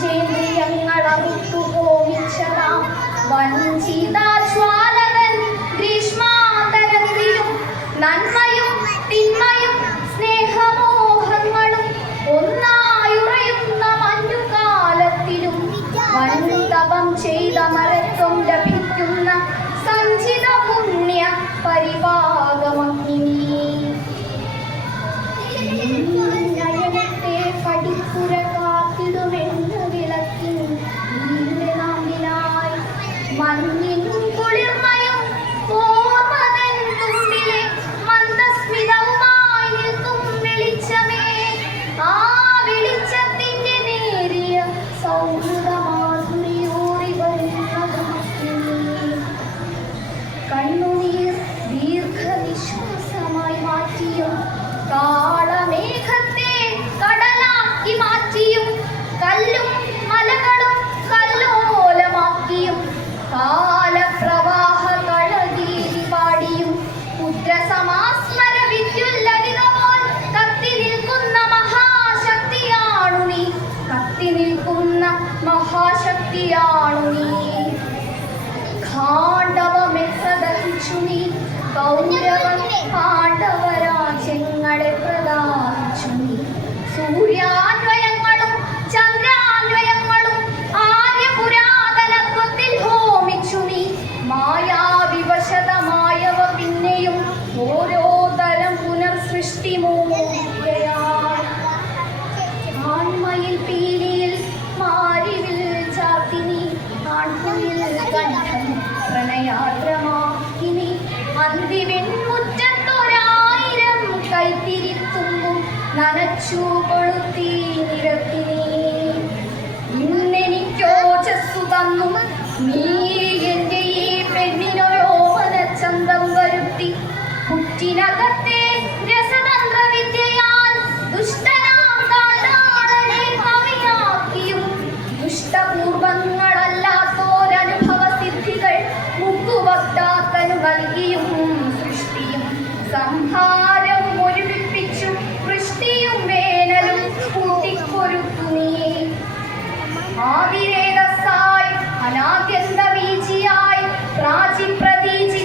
പഞ്ചേന്ദ്രിയങ്ങൾ അറുത്തു വഞ്ചിത വെൺമുറ്റത്തൊരായിരം കൈത്തിരിത്തുമ്പും നനച്ചു കൊളുത്തി നിരത്തിനീ. ഇന്നെനിക്കോജസ്സു തന്നു നീ എന്റെ ഈ പെണ്ണിനൊരോപനച്ചന്തം വരുത്തി. കുറ്റിനകത്തെ സംഹാരം ഒരുമിപ്പിച്ചു വൃഷ്ടിയും വേനലും കൂട്ടിക്കൊരുത്തു നീ. ആതിരേതസായി അനാദ്യന്ത വീജിയായി പ്രാചി പ്രതീചി